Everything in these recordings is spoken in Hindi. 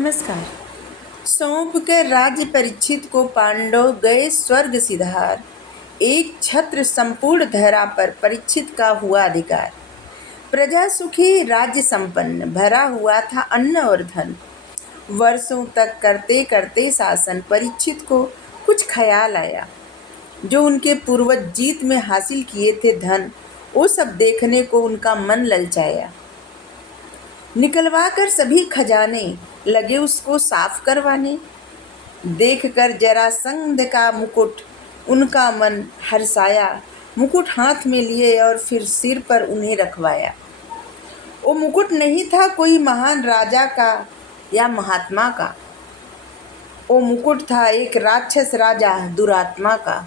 नमस्कार। सौंप कर राज्य परीक्षित को पांडव गए स्वर्ग सिधार। एक छत्र संपूर्ण धरा पर परीक्षित का हुआ अधिकार। प्रजा सुखी राज्य संपन्न, भरा हुआ था अन्न और धन। वर्षों तक करते करते शासन परीक्षित को कुछ ख्याल आया। जो उनके पूर्वज जीत में हासिल किए थे धन, वो सब देखने को उनका मन ललचाया। निकलवा कर सभी खजाने लगे उसको साफ करवाने। देखकर जरासंध का मुकुट उनका मन हर्षाया। मुकुट हाथ में लिए और फिर सिर पर उन्हें रखवाया। वो मुकुट नहीं था कोई महान राजा का या महात्मा का। वो मुकुट था एक राक्षस राजा दुरात्मा का।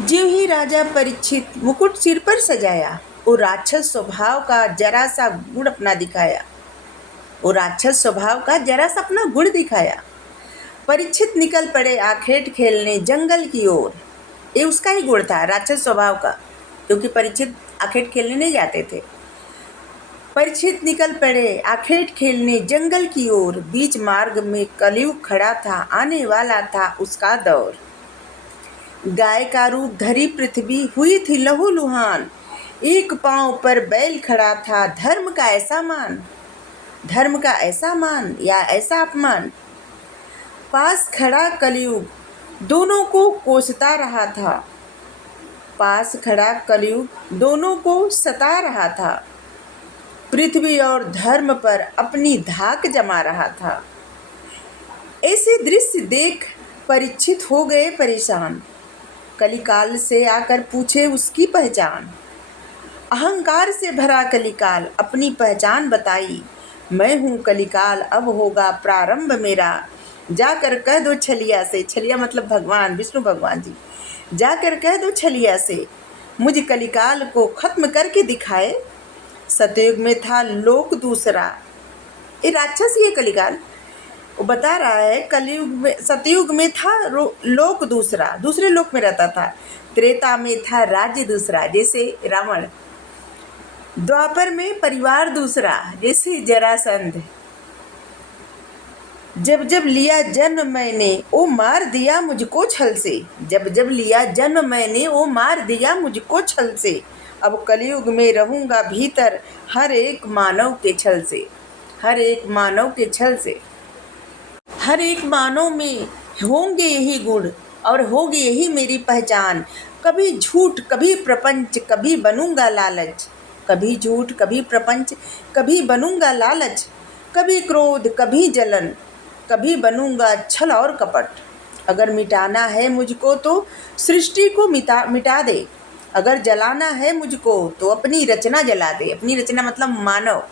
ज्यों ही राजा परीक्षित मुकुट सिर पर सजाया, वो राक्षस स्वभाव का जरा सा गुण अपना दिखाया। वो राक्षस स्वभाव का जरा सा अपना गुण दिखाया। परीक्षित निकल पड़े आखेट खेलने जंगल की ओर। ये उसका ही गुण था, राक्षस स्वभाव का, क्योंकि परीक्षित आखेट खेलने नहीं जाते थे। परीक्षित निकल पड़े आखेट खेलने जंगल की ओर। बीच मार्ग में कलयुग खड़ा था, आने वाला था उसका दौर। गाय का रूप धरी पृथ्वी हुई थी लहूलुहान। एक पांव पर बैल खड़ा था, धर्म का ऐसा मान, धर्म का ऐसा मान या ऐसा अपमान। पास खड़ा कलयुग दोनों को कोसता रहा था। पास खड़ा कलयुग दोनों को सता रहा था। पृथ्वी और धर्म पर अपनी धाक जमा रहा था। ऐसे दृश्य देख परीक्षित हो गए परेशान। कलिकाल से आकर पूछे उसकी पहचान। अहंकार से भरा कलिकाल अपनी पहचान बताई। मैं हूँ कलिकाल, अब होगा प्रारंभ मेरा। जाकर कह दो छलिया से, छलिया मतलब भगवान विष्णु भगवान जी। जाकर कह दो छलिया से, मुझ कलिकाल को खत्म करके दिखाए। सतयुग में था लोक दूसरा, ये राक्षस ही है कलिकाल। वो बता रहा है कलयुग में, सतयुग में था लोक दूसरा, दूसरे लोक में रहता था। त्रेता में था राज्य दूसरा, जैसे रावण। द्वापर में परिवार दूसरा, जैसे जरासंध। जब जब लिया जन्म मैंने, वो मार दिया मुझको छल से। जब जब लिया जन्म मैंने, वो मार दिया मुझको छल से। अब कलयुग में रहूँगा भीतर हर एक मानव के छल से, हर एक मानव के छल से। हर एक मानव में होंगे यही गुण और होगी यही मेरी पहचान। कभी झूठ कभी प्रपंच, कभी बनूंगा लालच। कभी झूठ कभी प्रपंच, कभी बनूंगा लालच। कभी क्रोध कभी जलन, कभी बनूंगा छल और कपट। अगर मिटाना है मुझको तो सृष्टि को मिटा दे। अगर जलाना है मुझको तो अपनी रचना जला दे। अपनी रचना मतलब मानव।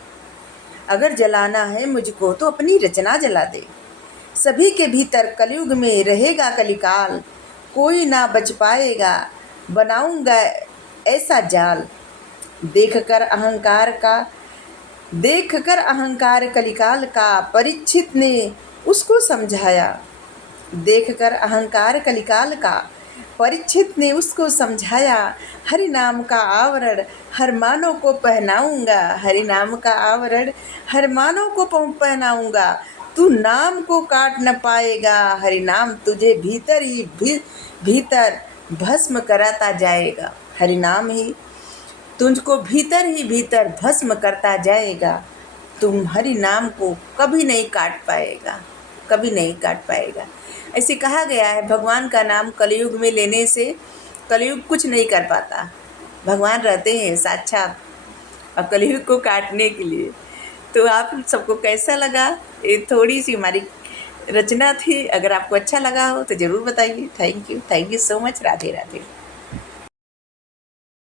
अगर जलाना है मुझको तो अपनी रचना जला दे। सभी के भीतर कलयुग में रहेगा कलिकाल, कोई ना बच पाएगा, बनाऊंगा ऐसा जाल। देखकर अहंकार कलिकाल का परीक्षित ने उसको समझाया। देखकर अहंकार कलिकाल का परीक्षित ने उसको समझाया। हरि नाम का आवरण हर मानव को पहनाऊंगा। हरि नाम का आवरण हर मानव को पहनाऊंगा। तू नाम को काट न पाएगा। हरि नाम तुझे भीतर ही भीतर भस्म कराता जाएगा। हरि नाम ही तुझको भीतर ही भीतर भस्म करता जाएगा। तुम हरि नाम को कभी नहीं काट पाएगा, कभी नहीं काट पाएगा। ऐसे कहा गया है, भगवान का नाम कलयुग में लेने से कलयुग कुछ नहीं कर पाता। भगवान रहते हैं साक्षात और कलयुग को काटने के लिए। तो आप सबको कैसा लगा? ये थोड़ी सी हमारी रचना थी। अगर आपको अच्छा लगा हो तो ज़रूर बताइए। Thank you so much. Radhe Radhe.